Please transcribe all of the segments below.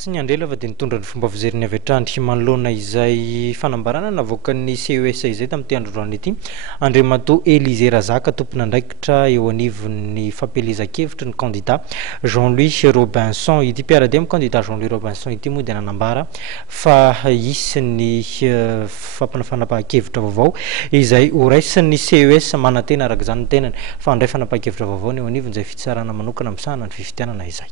tsy niandrela fa dia nitondra ny fomba fizerin'ny avy hatrany manoloana izay fanambarana navoakan'ny CES izay tamin'ity androany ity Andriamatoa Élisée Razaka tompona andraikitra eo anivon'ny fampelezan-kevitry ny candidat Jean-Louis Robinson ity mpiara-dia amin'ny candidat Jean-Louis Robinson ity moa dia nanambara fa hisy ny fanapahakevitra vaovao izay horaisin'ny CES manantena araka izany ny tenany fa andray fanapahakevitra vaovao ny eo anivony izay fitsarana manokana misahana ny fifidianana izay.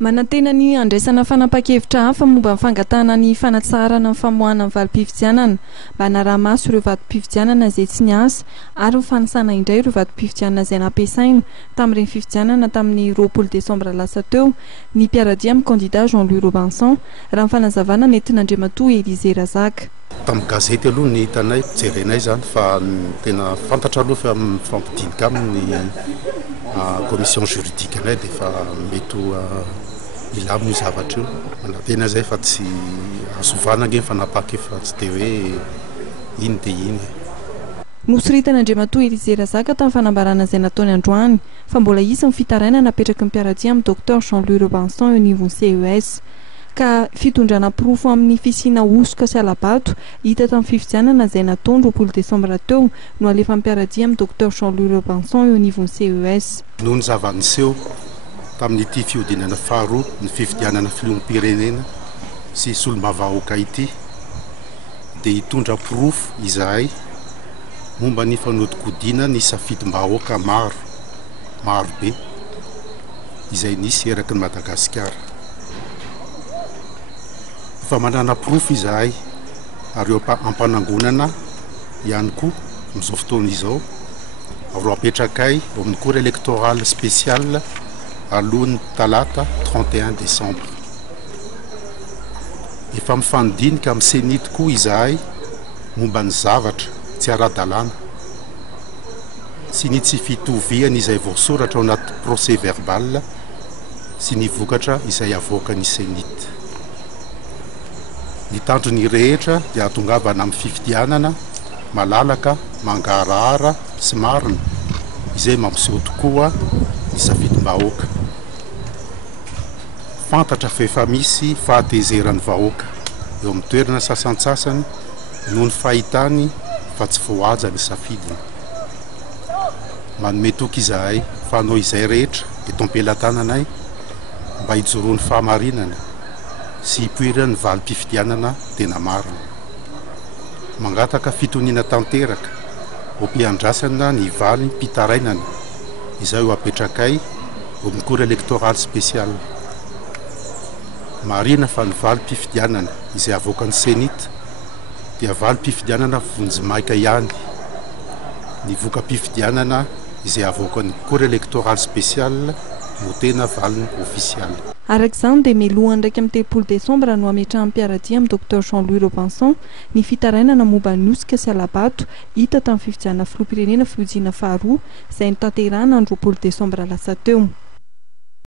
Manantena ny andraisana fanapakevitra hafa momba ny fangatana ny fanatsarana ny famoahana ny valim-pifidianana mba hanaraha-maso ireo vatom-pifidianana izay tsy niasa ary mifanasana indray ireo vatom-pifidianana izay nampiasaina tamin'ireny fifidianana tamin'ny 20 Desambra lasa teo ny mpiara-dia amin'ny candidat Jean-Louis Robinson raha ny fanazavana nentin'Andriamatoa Élisée Razaka. Tamin'ny gazety aloha ny hitanay jerenay zany fa tena fantatra aloha fa mifampidinika amin'ny commission juridique anay dia fa mety ilamo io zavatra io manantena zay fa tsy azovana nge fanapahakevitra tsy dia hoe iny dia iny. Nosoritan'Andriamatoa Élisée Razaka tamin'ny fanambarana izay nataony androany fa mbola isy ny fitaraina napetraky ny mpiara-dia amin'ny Dr Jean-Louis Robinson eo anivon'ny CES ka fitondrana pirofo amin'ny fisina osoka sy alabato hita tamin'ny fifidianana izay nataony 20 Desambra teo no alefa mpiara-dia amin'ny Dr Jean-Louis Robinson eo anivon'ny CES. Noho ny zava-niseho tamin'ity fiodinana faharoa ny fifidianana filoham-pirenena sy solombavahoaka ity dia hitondra pirofo izahay momba ny fanodikodina ny safidim-bahoaka maro be izay nisy eraky ny Madagasikara. Fa manana pirofo izahay ary eo ampanangonana ihany koa amin'izao fotoana izao ro apetrakay eo amin'ny cour électorale spéciale alohan'ny talata 31 décembre. Efa mifandinika amin'ny senity koa izahay momba ny zavatra tsy ara-dalàna sy ny tsy fitoviana izay voasoratra ao anaty procès verbal sy ny vokatra izay avoakan'ny senity. Ny tandrony rehetra dia atongavana amin'ny fifidianana malalaka, mangarahara sy marina izay mampiseho tokoa ny safidim-bahoaka. Fantatra fa efa misy fahatezeran'ny vahoaka eo amin'ny toerana sasantsasany noho ny fahitany fa tsy voahaja ny safidiny. Manome toky izahay fa hanao izay rehetra eto am-pelantananay mba hijoroan'ny fahamarinana sy hipoiran'ny valim-pifidianana tena marina. Mangataka fitoniana tanteraka ho mpiandrasana ny valim-pitarainana izay ho apetrakay eo amin'ny cour électorale spéciale. Marina fa ny valim-pifidianana izay avoakan'ny senita dia valim-pifidianana vonjimaika ihany. Ny voka-pifidianana izay avoakan'ny cour électorale spéciale no tena valiny ofisialy. Arak'izany dia melohan ndraiky amin'ny 30 Desambra no ametrahan'ny mpiara-dia amin'ny Dr Jean-Louis Robinson ny fitarainana momba ny osika sy alabato hita tamin'ny fifidianana filoham-pirenena fihojiana faharoa izay notanterahana ny 20 Desambra lasa teo.